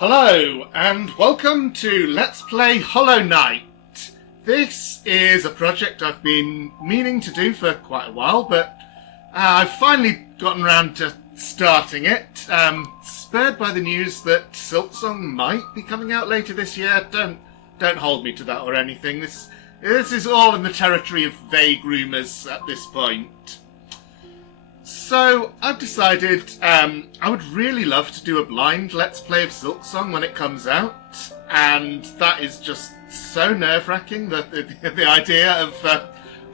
Hello, and welcome to Let's Play Hollow Knight. This is a project I've been meaning to do for quite a while, but I've finally gotten around to starting it, spurred by the news that Silksong might be coming out later this year. Don't hold me to that or anything. This is all in the territory of vague rumours at this point. So, I've decided I would really love to do a blind Let's Play of Silksong when it comes out, and that is just so nerve-wracking, the idea of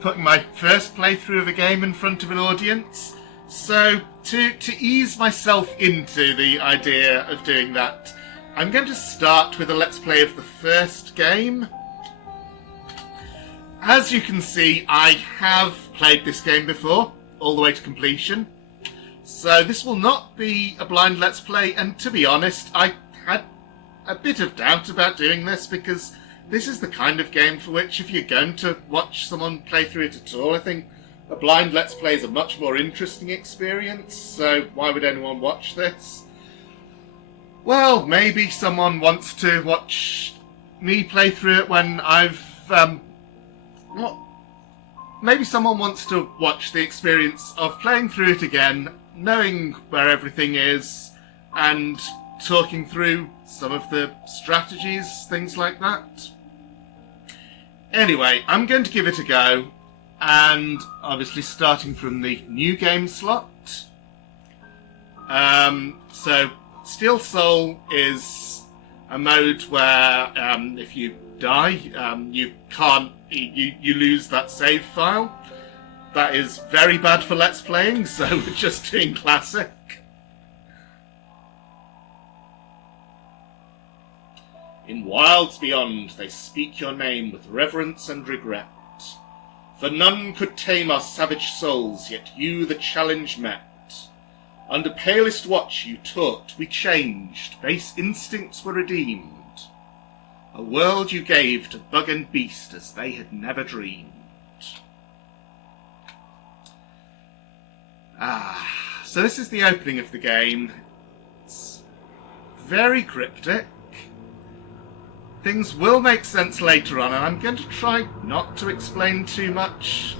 putting my first playthrough of a game in front of an audience. So, to ease myself into the idea of doing that, I'm going to start with a Let's Play of the first game. As you can see, I have played this game before, all the way to completion. So this will not be a blind Let's Play, and to be honest, I had a bit of doubt about doing this, because this is the kind of game for which, if you're going to watch someone play through it at all, I think a blind Let's Play is a much more interesting experience, so why would anyone watch this? Well, maybe someone wants to watch me play through it when I've... Maybe someone wants to watch the experience of playing through it again, knowing where everything is, and talking through some of the strategies, things like that. Anyway, I'm going to give it a go, and obviously starting from the new game slot. So, Steel Soul is a mode where if you die, you lose that save file. That is very bad for Let's Playing, so we're just doing classic. In wilds beyond, they speak your name with reverence and regret. For none could tame our savage souls, yet you the challenge met. Under palest watch you taught, we changed, base instincts were redeemed. A world you gave to bug and beast as they had never dreamed. So this is the opening of the game. It's very cryptic. Things will make sense later on, and I'm going to try not to explain too much.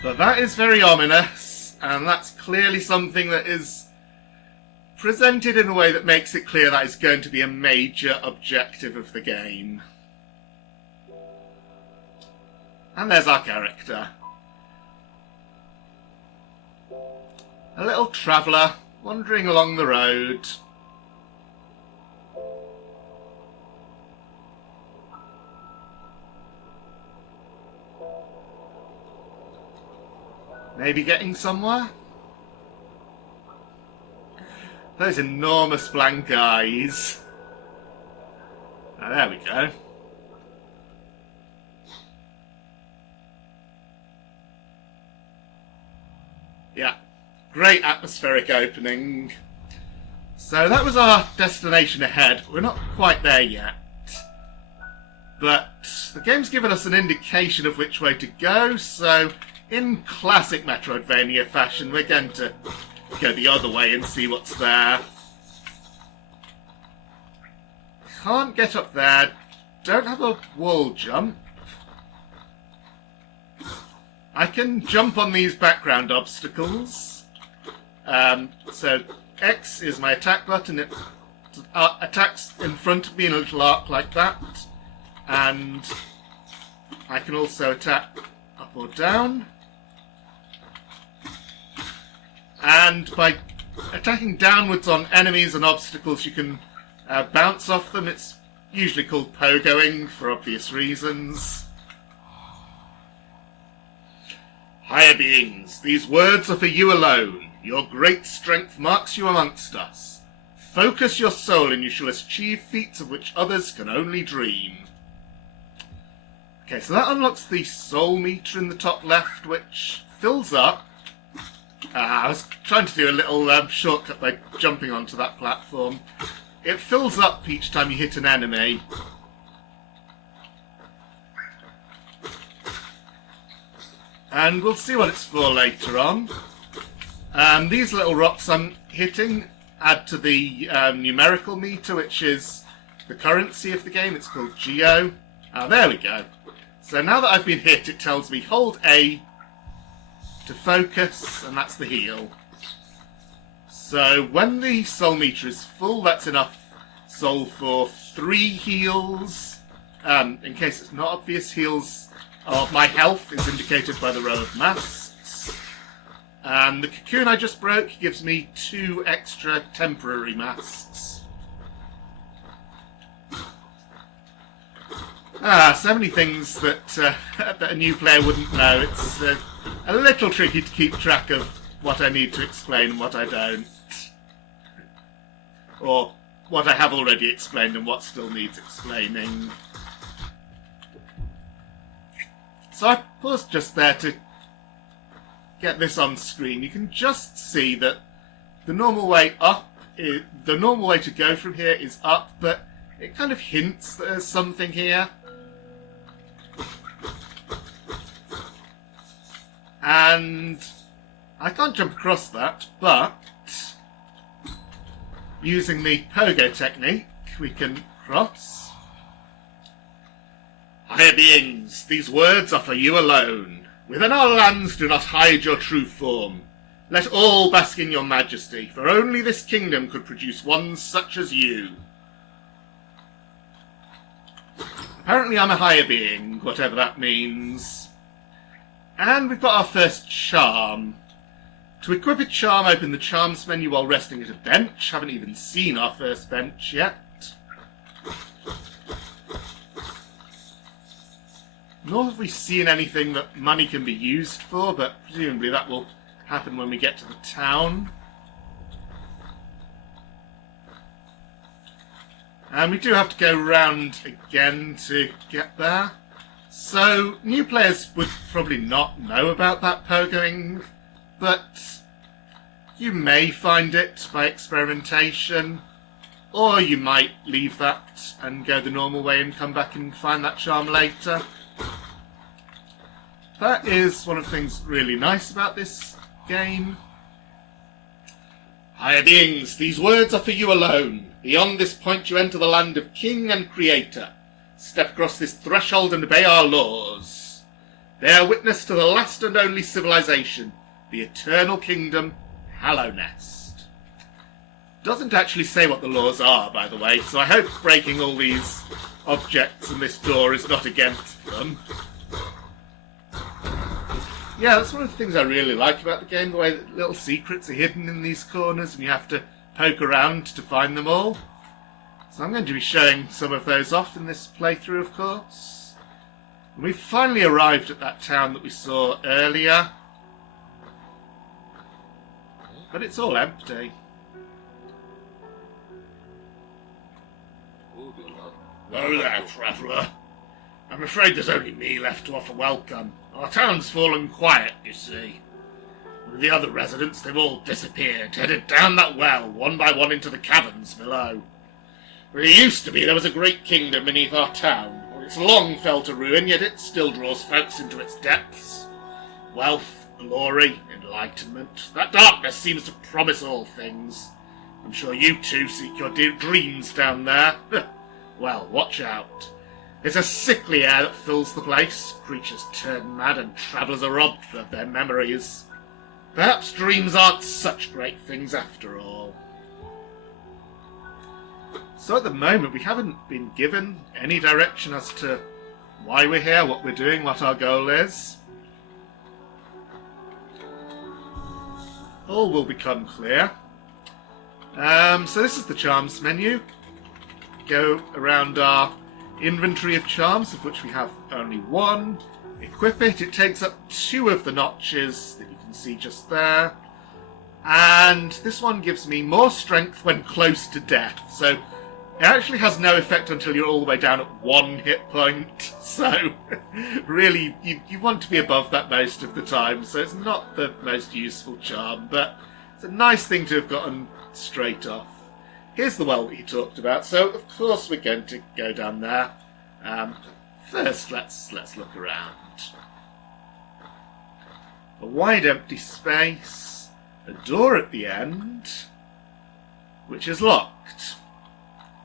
But that is very ominous, and that's clearly something that is presented in a way that makes it clear that is going to be a major objective of the game. And there's our character. A little traveller wandering along the road. Maybe getting somewhere? Those enormous blank eyes. Oh, there we go. Yeah, great atmospheric opening. So that was our destination ahead. We're not quite there yet. But the game's given us an indication of which way to go, so in classic Metroidvania fashion, we're going to go the other way and see what's there. Can't get up there. Don't have a wall jump. I can jump on these background obstacles. So X is my attack button. It attacks in front of me in a little arc like that. And I can also attack up or down. And by attacking downwards on enemies and obstacles, you can bounce off them. It's usually called pogoing for obvious reasons. Higher beings, these words are for you alone. Your great strength marks you amongst us. Focus your soul and you shall achieve feats of which others can only dream. Okay, so that unlocks the soul meter in the top left, which fills up. I was trying to do a little shortcut by jumping onto that platform. It fills up each time you hit an enemy. And we'll see what it's for later on. These little rocks I'm hitting add to the numerical meter, which is the currency of the game. It's called Geo. There we go. So now that I've been hit, it tells me hold A to focus, and that's the heal. So when the soul meter is full, that's enough soul for 3 heals. In case it's not obvious, heals of my health is indicated by the row of masks. And the cocoon I just broke gives me 2 extra temporary masks. So many things that, that a new player wouldn't know. It's a little tricky to keep track of what I need to explain and what I don't. Or what I have already explained and what still needs explaining. So I paused just there to get this on screen. You can just see that the normal way to go from here is up, but it kind of hints that there's something here. And I can't jump across that, but using the pogo technique, we can cross. Higher beings, these words are for you alone. Within our lands do not hide your true form. Let all bask in your majesty, for only this kingdom could produce one such as you. Apparently I'm a higher being, whatever that means. And we've got our first charm. To equip a charm, open the charms menu while resting at a bench. Haven't even seen our first bench yet. Nor have we seen anything that money can be used for, but presumably that will happen when we get to the town. And we do have to go round again to get there. So, new players would probably not know about that pogoing, but you may find it by experimentation, or you might leave that and go the normal way and come back and find that charm later. That is one of the things really nice about this game. Higher beings, these words are for you alone. Beyond this point you enter the land of King and Creator. Step across this threshold and obey our laws. Bear witness to the last and only civilization, the eternal kingdom, Hallownest. Doesn't actually say what the laws are, by the way, so I hope breaking all these objects in this door is not against them. Yeah, that's one of the things I really like about the game, the way that little secrets are hidden in these corners and you have to poke around to find them all. So I'm going to be showing some of those off in this playthrough, of course. And we've finally arrived at that town that we saw earlier. But it's all empty. Hello there, traveller. I'm afraid there's only me left to offer welcome. Our town's fallen quiet, you see. With the other residents, they've all disappeared, headed down that well, one by one into the caverns below. Where it used to be, there was a great kingdom beneath our town. It's long fell to ruin, yet it still draws folks into its depths. Wealth, glory, enlightenment. That darkness seems to promise all things. I'm sure you too seek your dreams down there. Well, watch out. It's a sickly air that fills the place. Creatures turn mad and travellers are robbed of their memories. Perhaps dreams aren't such great things after all. So at the moment we haven't been given any direction as to why we're here, what we're doing, what our goal is. All will become clear. So this is the charms menu. Go around our inventory of charms, of which we have only one. Equip it. It takes up 2 of the notches that you can see just there. And this one gives me more strength when close to death. So it actually has no effect until you're all the way down at 1 hit point. So really, you want to be above that most of the time. So it's not the most useful charm, but it's a nice thing to have gotten straight off. Here's the well that he talked about, so of course we're going to go down there. First, let's look around. a wide empty space, a door at the end, which is locked.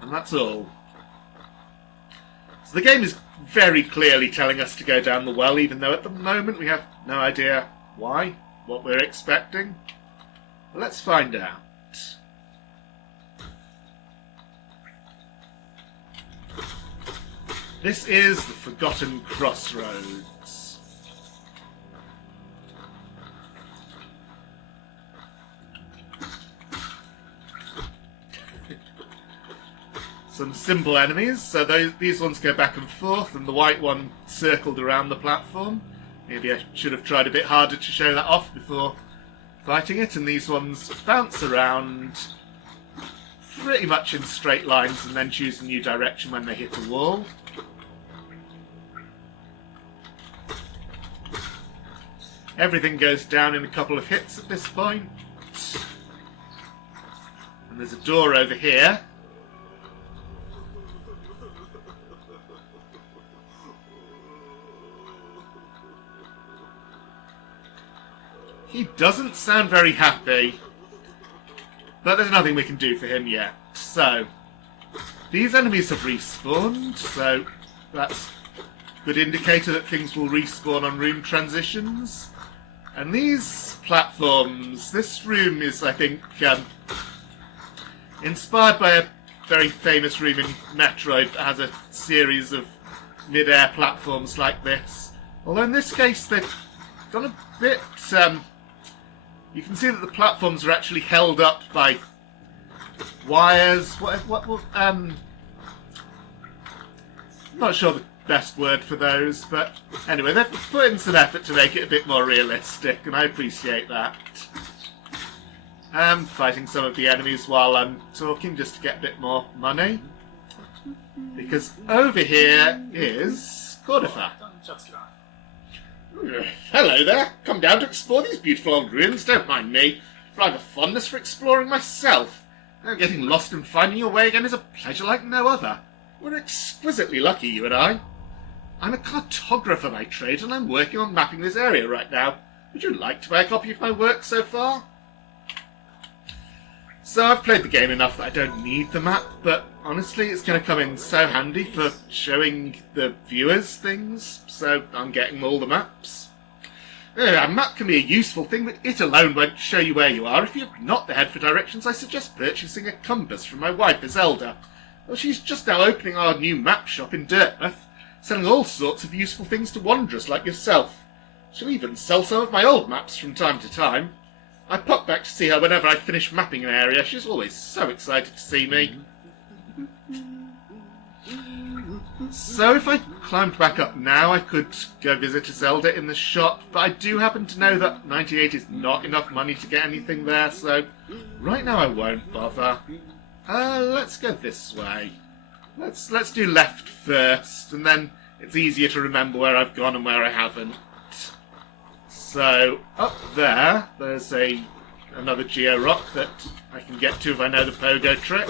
And that's all. So the game is very clearly telling us to go down the well, even though at the moment we have no idea why, what we're expecting. But let's find out. This is the Forgotten Crossroads. Some simple enemies, so these ones go back and forth, and the white one circled around the platform. Maybe I should have tried a bit harder to show that off before fighting it, and these ones bounce around pretty much in straight lines and then choose a new direction when they hit a wall. Everything goes down in a couple of hits at this point. And there's a door over here. He doesn't sound very happy, but there's nothing we can do for him yet. So, these enemies have respawned, so that's a good indicator that things will respawn on room transitions. And these platforms, this room is, I think, inspired by a very famous room in Metroid that has a series of mid-air platforms like this. Although in this case they've gone a bit... you can see that the platforms are actually held up by wires. I'm not sure the best word for those, but anyway, they've put in some effort to make it a bit more realistic, and I appreciate that. I'm fighting some of the enemies while I'm talking just to get a bit more money, because over here is Cordofa. Hello there. Come down to explore these beautiful old ruins, don't mind me. I have a fondness for exploring myself. Getting lost and finding your way again is a pleasure like no other. We're exquisitely lucky, you and I. I'm a cartographer by trade, and I'm working on mapping this area right now. Would you like to buy a copy of my work so far? So I've played the game enough that I don't need the map, but honestly it's going to come in so handy for showing the viewers things, so I'm getting all the maps. A map can be a useful thing, but it alone won't show you where you are. If you're not the head for directions, I suggest purchasing a compass from my wife, Iselda. Well, she's just now opening our new map shop in Dirtmouth, selling all sorts of useful things to wanderers like yourself. She'll even sell some of my old maps from time to time. I pop back to see her whenever I finish mapping an area. She's always so excited to see me. So if I climbed back up now, I could go visit Zelda in the shop, but I do happen to know that 98 is not enough money to get anything there, so right now I won't bother. Let's go this way. Let's do left first, and then it's easier to remember where I've gone and where I haven't. So, up there, there's another Geo Rock that I can get to if I know the pogo trick.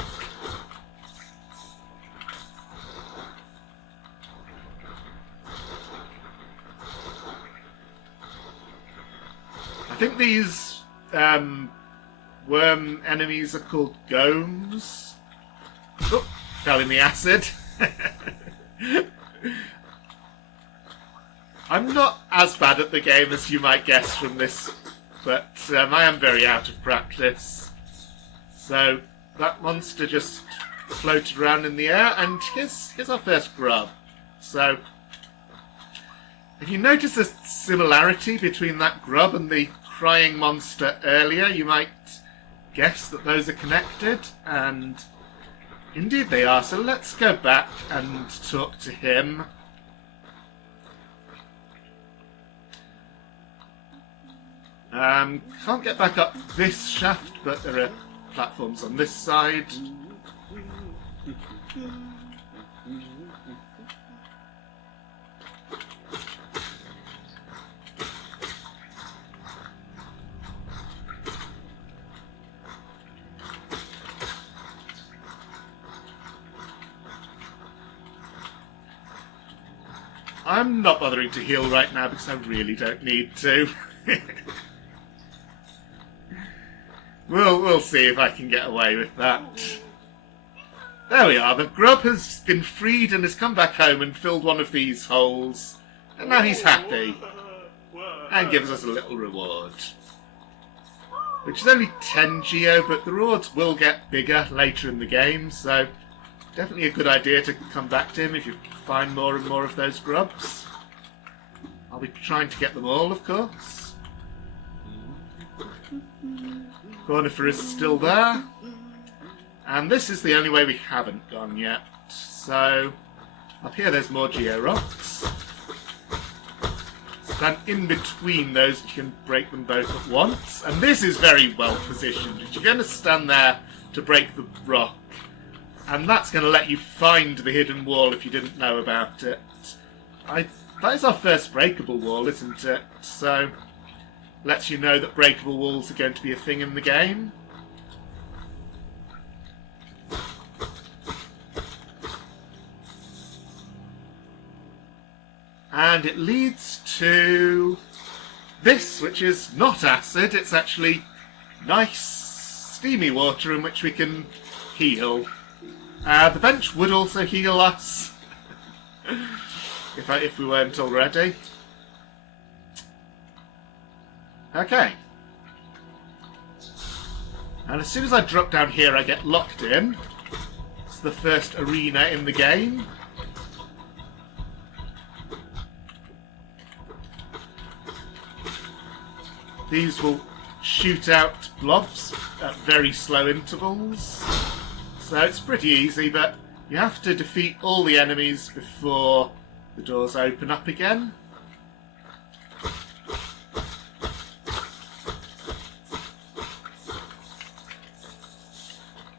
I think these worm enemies are called gomes. Oh, fell in the acid. I'm not as bad at the game as you might guess from this, but I am very out of practice. So that monster just floated around in the air, and here's our first grub. So if you notice a similarity between that grub and the crying monster earlier, you might guess that those are connected, and indeed they are. So let's go back and talk to him. Can't get back up this shaft, but there are platforms on this side. I'm not bothering to heal right now because I really don't need to. We'll see if I can get away with that. There we are. The grub has been freed and has come back home and filled one of these holes. And now he's happy. And gives us a little reward. Which is only 10 geo, but the rewards will get bigger later in the game, so definitely a good idea to come back to him if you find more and more of those grubs. I'll be trying to get them all, of course. Cornifer is still there. And this is the only way we haven't gone yet. So, up here there's more geo rocks. Stand in between those, you can break them both at once. And this is very well positioned. You're going to stand there to break the rock. And that's going to let you find the hidden wall if you didn't know about it. That is our first breakable wall, isn't it? So, lets you know that breakable walls are going to be a thing in the game. And it leads to this, which is not acid, it's actually nice steamy water in which we can heal. The bench would also heal us, if we weren't already. Okay. And as soon as I drop down here, I get locked in. It's the first arena in the game. These will shoot out blobs at very slow intervals. So it's pretty easy, but you have to defeat all the enemies before the doors open up again.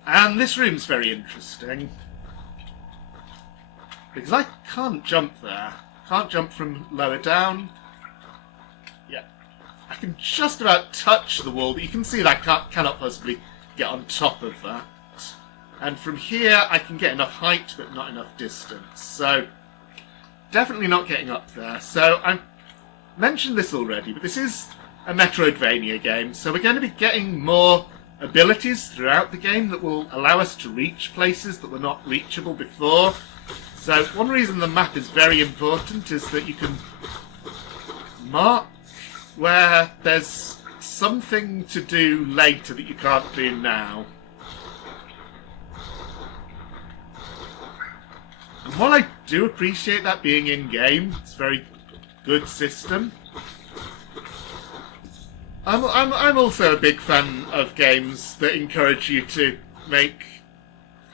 And this room's very interesting. Because I can't jump there. Can't jump from lower down. Yeah. I can just about touch the wall, but you can see that I cannot possibly get on top of that. And from here I can get enough height, but not enough distance. So, definitely not getting up there. So, I mentioned this already, but this is a Metroidvania game, so we're going to be getting more abilities throughout the game that will allow us to reach places that were not reachable before. So one reason the map is very important is that you can mark where there's something to do later that you can't do now. And while I do appreciate that being in-game, it's a very good system. I'm also a big fan of games that encourage you to make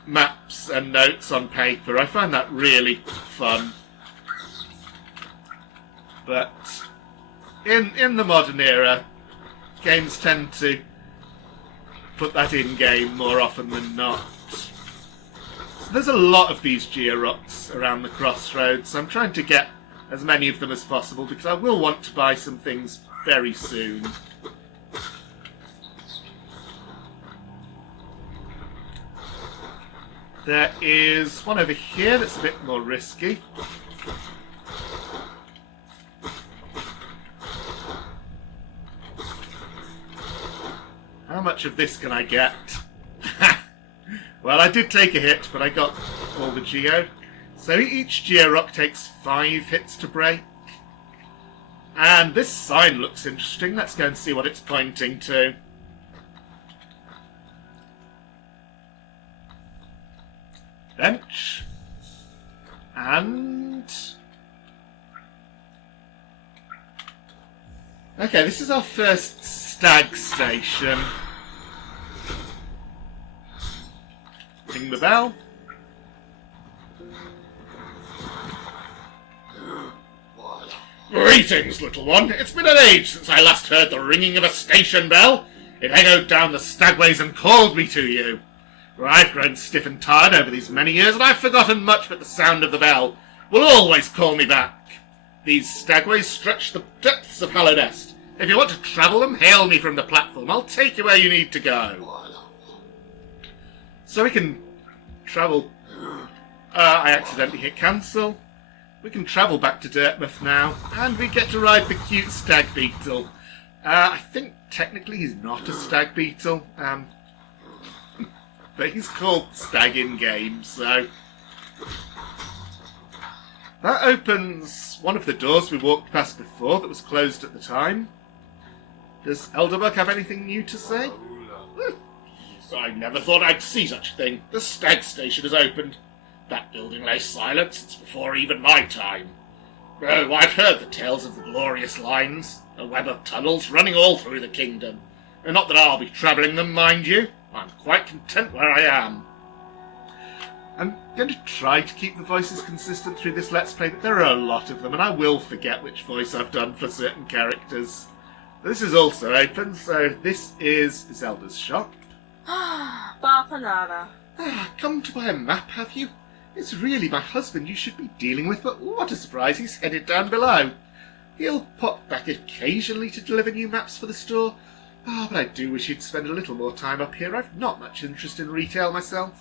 maps and notes on paper. I find that really fun. But in the modern era, games tend to put that in game more often than not. So there's a lot of these georocks around the Crossroads. I'm trying to get as many of them as possible because I will want to buy some things very soon. There is one over here that's a bit more risky. How much of this can I get? Well, I did take a hit, but I got all the geo. So each georock takes 5 hits to break. And this sign looks interesting. Let's go and see what it's pointing to. Bench. And... okay, this is our first stag station. Ring the bell. Greetings, little one. It's been an age since I last heard the ringing of a station bell. It echoed down the stagways and called me to you. For I've grown stiff and tired over these many years, and I've forgotten much but the sound of the bell will always call me back. These stagways stretch the depths of Hallownest. If you want to travel them, hail me from the platform. I'll take you where you need to go. So we can travel... I accidentally hit cancel. We can travel back to Dirtmouth now, and we get to ride the cute stag beetle. I think technically he's not a stag beetle, but he's called Stag in game, so... That opens one of the doors we walked past before that was closed at the time. Does Elderbug have anything new to say? I never thought I'd see such a thing. The stag station has opened. That building lay silent since before even my time. Oh, I've heard the tales of the glorious lines, a web of tunnels running all through the kingdom. And not that I'll be travelling them, mind you. I'm quite content where I am. I'm going to try to keep the voices consistent through this Let's Play, but there are a lot of them, and I will forget which voice I've done for certain characters. This is also open, so this is Zelda's shop. Bapanada. Come to buy a map, have you? It's really my husband you should be dealing with, but what a surprise, he's headed down below. He'll pop back occasionally to deliver new maps for the store. But I do wish he'd spend a little more time up here. I've not much interest in retail myself.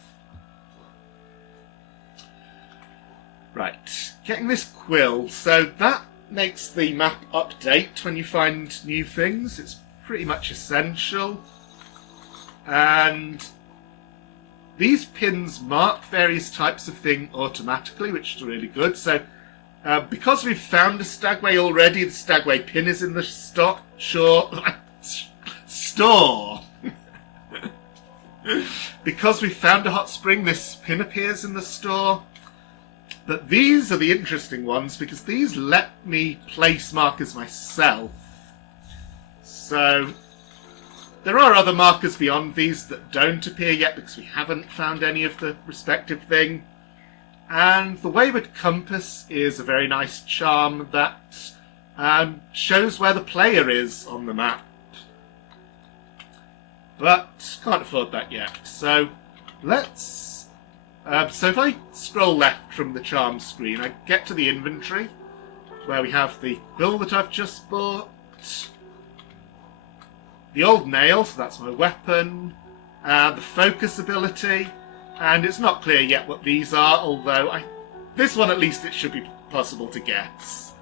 Right, getting this quill. So that makes the map update when you find new things. It's pretty much essential. And these pins mark various types of thing automatically, which is really good. So because we've found a Stagway already, the Stagway pin is in the store. Because we've found a hot spring, this pin appears in the store. But these are the interesting ones, because these let me place markers myself. So there are other markers beyond these that don't appear yet, because we haven't found any of the respective thing. And the Wayward Compass is a very nice charm that shows where the player is on the map. But can't afford that yet. So let's... so if I scroll left from the charm screen, I get to the inventory, where we have the quill that I've just bought, the old nail, so that's my weapon, the focus ability, and it's not clear yet what these are, although this one at least it should be possible to guess.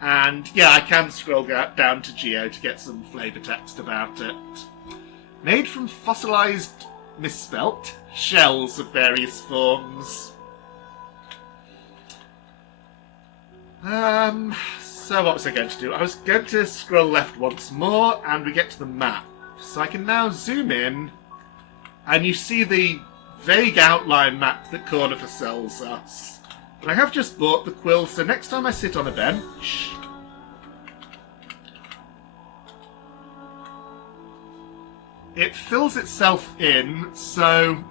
And yeah, I can scroll down to Geo to get some flavour text about it. Made from fossilised, misspelt, shells of various forms. So what was I going to do? I was going to scroll left once more, and we get to the map. So I can now zoom in, and you see the vague outline map that Cornifer sells us. But I have just bought the quill, so next time I sit on a bench, it fills itself in, so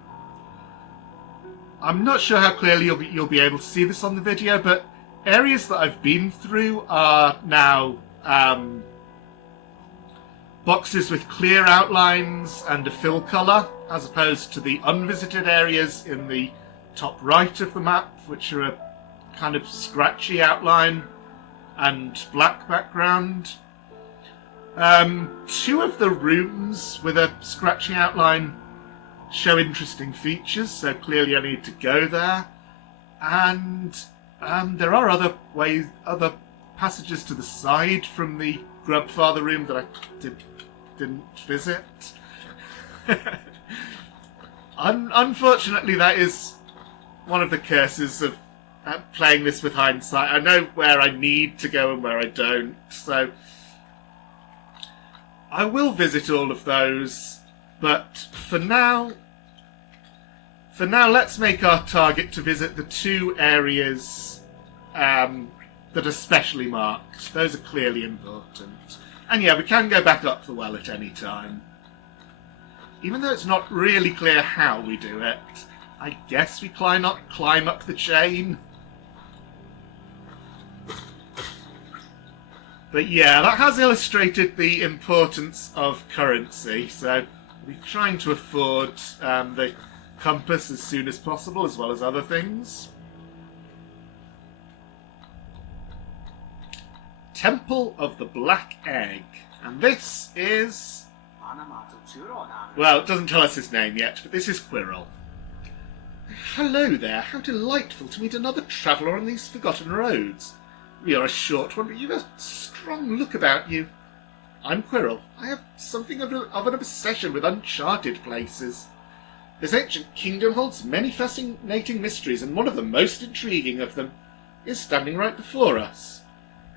I'm not sure how clearly you'll be able to see this on the video, but areas that I've been through are now boxes with clear outlines and a fill colour, as opposed to the unvisited areas in the top right of the map, which are a kind of scratchy outline and black background. Two of the rooms with a scratchy outline show interesting features, so clearly I need to go there. And there are other passages to the side from the Grubfather room that I didn't visit. Unfortunately, that is one of the curses of playing this with hindsight. I know where I need to go and where I don't, so I will visit all of those, but for now, let's make our target to visit the two areas that are specially marked. Those are clearly important. And yeah, we can go back up the well at any time. Even though it's not really clear how we do it, I guess we climb up the chain. But yeah, that has illustrated the importance of currency, so we're trying to afford the compass as soon as possible, as well as other things. Temple of the Black Egg. And this is... well, it doesn't tell us his name yet, but this is Quirrell. Hello there, how delightful to meet another traveller on these forgotten roads. You're a short one, but you've a strong look about you. I'm Quirrell. I have something of an obsession with uncharted places. This ancient kingdom holds many fascinating mysteries, and one of the most intriguing of them is standing right before us.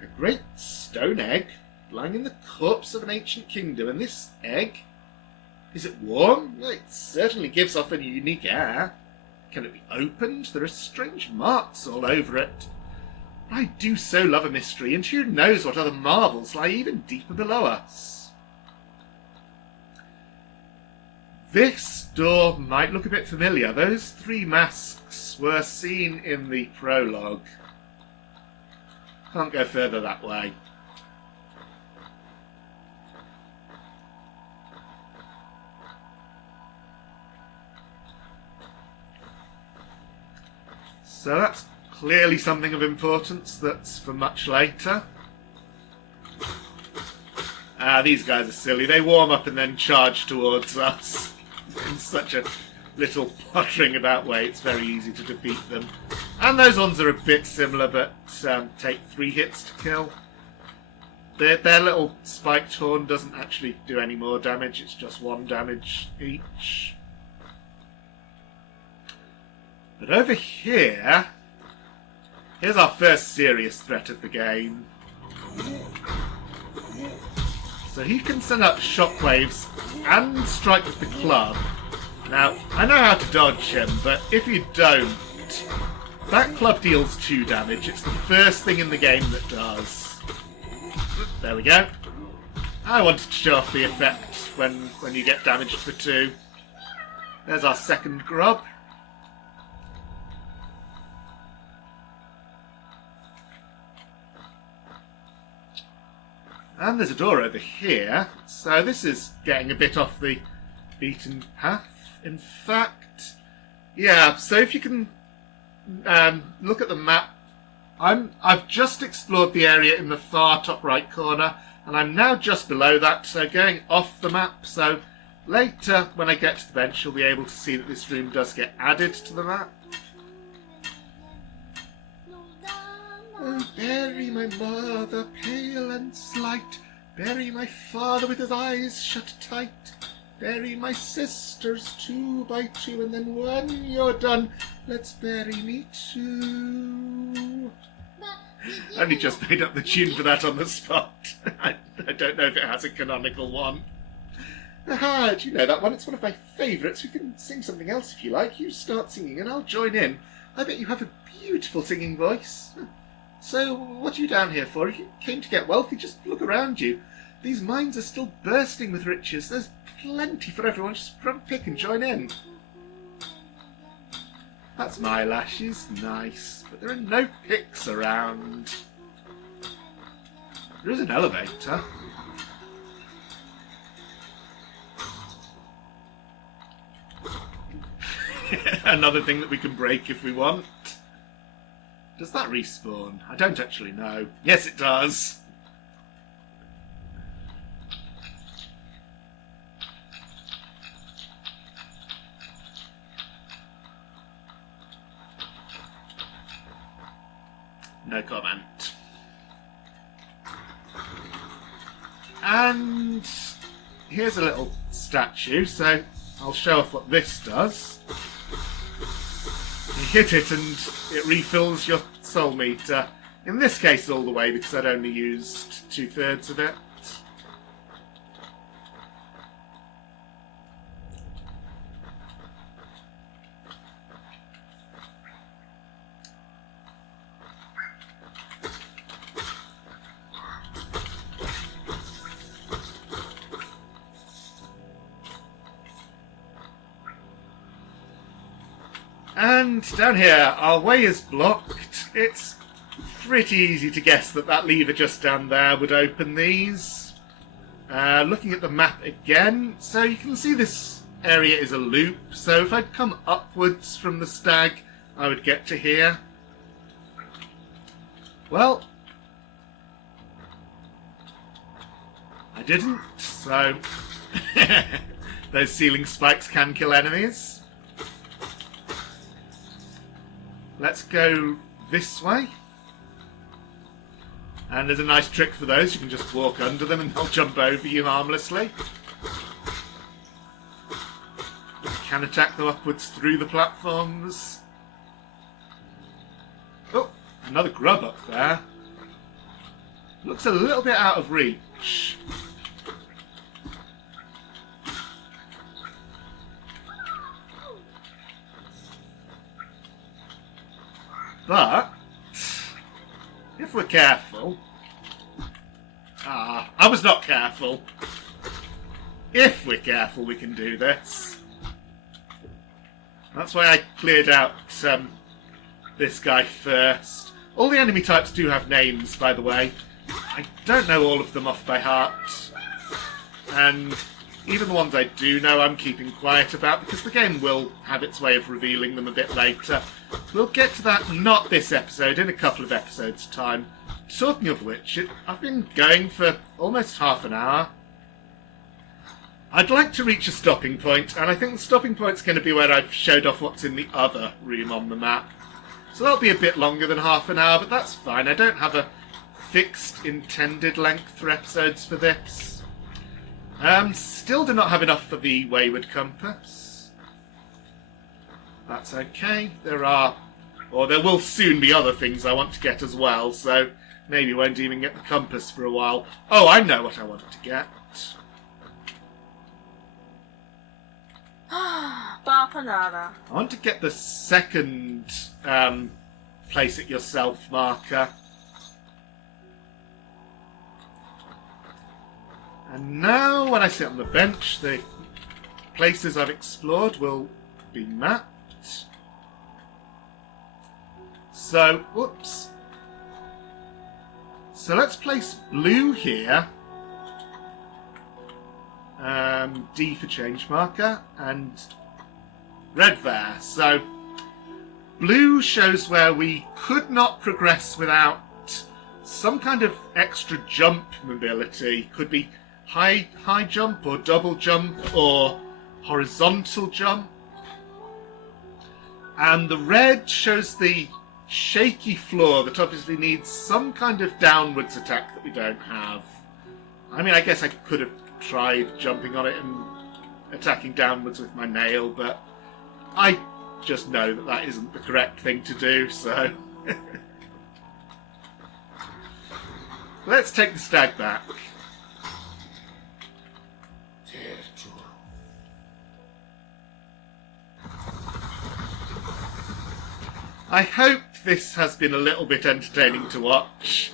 A great stone egg lying in the corpse of an ancient kingdom, and this egg, is it warm? Well, it certainly gives off a unique air. Can it be opened? There are strange marks all over it. I do so love a mystery, and who knows what other marvels lie even deeper below us. This door might look a bit familiar. Those 3 masks were seen in the prologue. Can't go further that way. So that's clearly something of importance that's for much later. These guys are silly. They warm up and then charge towards us in such a little pottering about way. It's very easy to defeat them. And those ones are a bit similar, but take 3 hits to kill. Their little spiked horn doesn't actually do any more damage. It's just 1 damage each. But over here, here's our first serious threat of the game. So he can send up shockwaves and strike with the club. Now, I know how to dodge him, but if you don't, that club deals 2 damage. It's the first thing in the game that does. There we go. I wanted to show off the effect when you get damaged for 2. There's our second grub. And there's a door over here, so this is getting a bit off the beaten path. In fact, yeah, so if you can look at the map, I've just explored the area in the far top right corner, and I'm now just below that, so going off the map, so later when I get to the bench you'll be able to see that this room does get added to the map. Oh, bury my mother pale and slight, bury my father with his eyes shut tight, bury my sisters 2 by 2, and then when you're done, let's bury me too. I only just made up the tune for that on the spot. I don't know if it has a canonical one. Aha, do you know that one? It's one of my favourites. We can sing something else if you like. You start singing and I'll join in. I bet you have a beautiful singing voice. So, what are you down here for? If you came to get wealthy, just look around you. These mines are still bursting with riches. There's plenty for everyone. Just grab a pick and join in. That's my lashes. Nice. But there are no picks around. There is an elevator. Another thing that we can break if we want. Does that respawn? I don't actually know. Yes, it does. No comment. And here's a little statue, so I'll show off what this does. You hit it and it refills your soul meter. In this case all the way, because I'd only used 2/3 of it. And down here, our way is blocked. It's pretty easy to guess that that lever just down there would open these. Looking at the map again, so you can see this area is a loop, so if I'd come upwards from the stag, I would get to here. Well, I didn't, so those ceiling spikes can kill enemies. Let's go this way. And there's a nice trick for those. You can just walk under them and they'll jump over you harmlessly. You can attack them upwards through the platforms. Oh, another grub up there. Looks a little bit out of reach. But if we're careful... I was not careful. If we're careful, we can do this. That's why I cleared out this guy first. All the enemy types do have names, by the way. I don't know all of them off by heart. And even the ones I do know, I'm keeping quiet about, because the game will have its way of revealing them a bit later. We'll get to that not this episode, in a couple of episodes' time. Talking of which, I've been going for almost half an hour. I'd like to reach a stopping point, and I think the stopping point's going to be where I've showed off what's in the other room on the map. So that'll be a bit longer than half an hour, but that's fine. I don't have a fixed intended length for episodes for this. Still do not have enough for the Wayward Compass. That's okay. There will soon be other things I want to get as well, so maybe won't even get the compass for a while. Oh, I know what I want to get. Bapanada. I want to get the second place it yourself marker. And now, when I sit on the bench, the places I've explored will be mapped. So, whoops. So let's place blue here. D for change marker, and red there. So, blue shows where we could not progress without some kind of extra jump mobility. Could be high jump, or double jump, or horizontal jump. And the red shows the shaky floor that obviously needs some kind of downwards attack that we don't have. I mean, I guess I could have tried jumping on it and attacking downwards with my nail, but I just know that that isn't the correct thing to do, so... Let's take the stag back. I hope this has been a little bit entertaining to watch.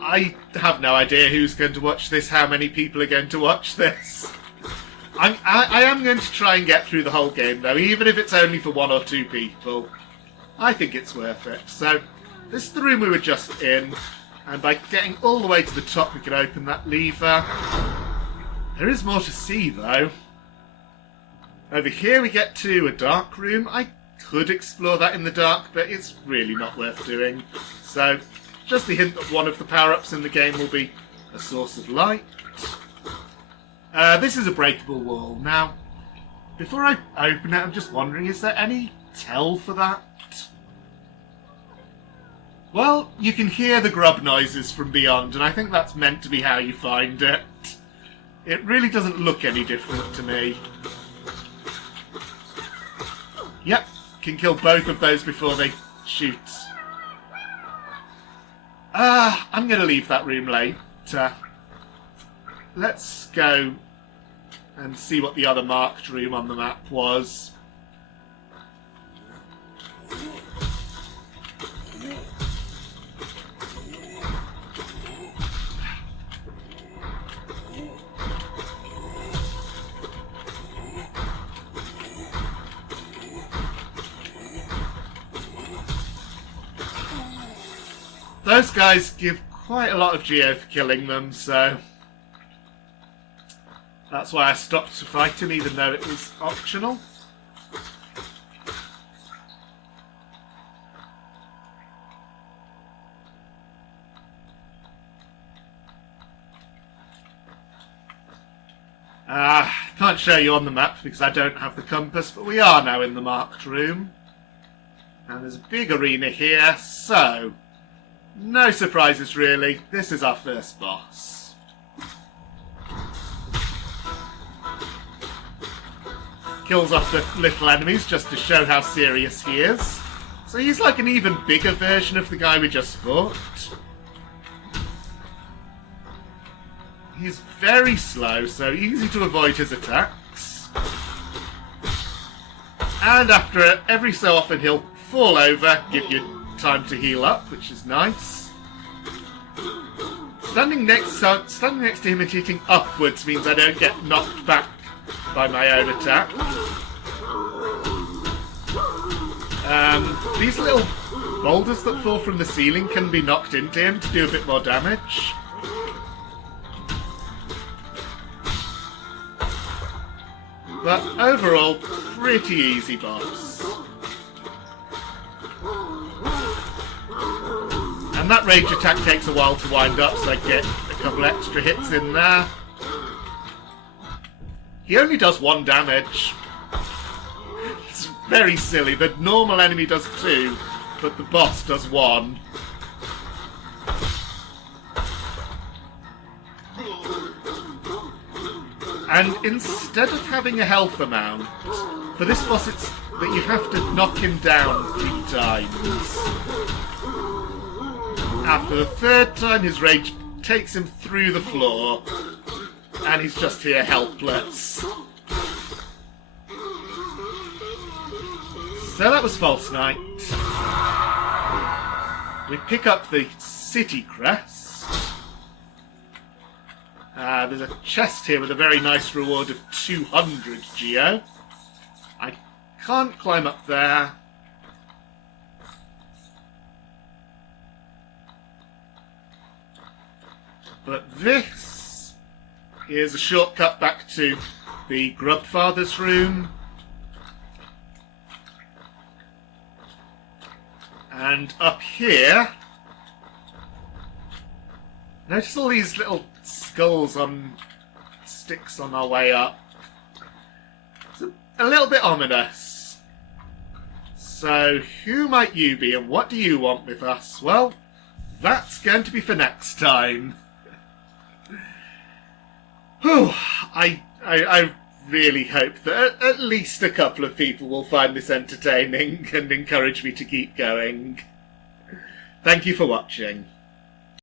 I have no idea who's going to watch this, how many people are going to watch this. I am going to try and get through the whole game, though, even if it's only for 1 or 2 people. I think it's worth it. So, this is the room we were just in, and by getting all the way to the top, we can open that lever. There is more to see, though. Over here, we get to a dark room. I could explore that in the dark, but it's really not worth doing. So, just the hint that one of the power-ups in the game will be a source of light. This is a breakable wall. Now, before I open it, I'm just wondering, is there any tell for that? Well, you can hear the grub noises from beyond, and I think that's meant to be how you find it. It really doesn't look any different to me. Yep, can kill both of those before they shoot. I'm going to leave that room later. Let's go and see what the other marked room on the map was. Those guys give quite a lot of geo for killing them, so that's why I stopped to fight him, even though it was optional. Can't show you on the map because I don't have the compass, but we are now in the marked room. And there's a big arena here, so No surprises really, this is our first boss. Kills off the little enemies just to show how serious he is. So he's like an even bigger version of the guy we just fought. He's very slow, so easy to avoid his attacks. And after every so often he'll fall over, give you time to heal up, which is nice. Standing next to him and hitting upwards means I don't get knocked back by my own attack. These little boulders that fall from the ceiling can be knocked into him to do a bit more damage. But overall, pretty easy boss. And that rage attack takes a while to wind up, so I get a couple extra hits in there. He only does 1 damage. It's very silly. The normal enemy does 2, but the boss does 1. And instead of having a health amount, for this boss it's that you have to knock him down 3 times. After the 3rd time, his rage takes him through the floor, and he's just here helpless. So that was False Night. We pick up the city crest. There's a chest here with a very nice reward of 200 geo. I can't climb up there. But this is a shortcut back to the Grubfather's room. And up here, notice all these little skulls on sticks on our way up. It's a little bit ominous. So, who might you be and what do you want with us? Well, that's going to be for next time. Whew, I really hope that at least a couple of people will find this entertaining and encourage me to keep going. Thank you for watching.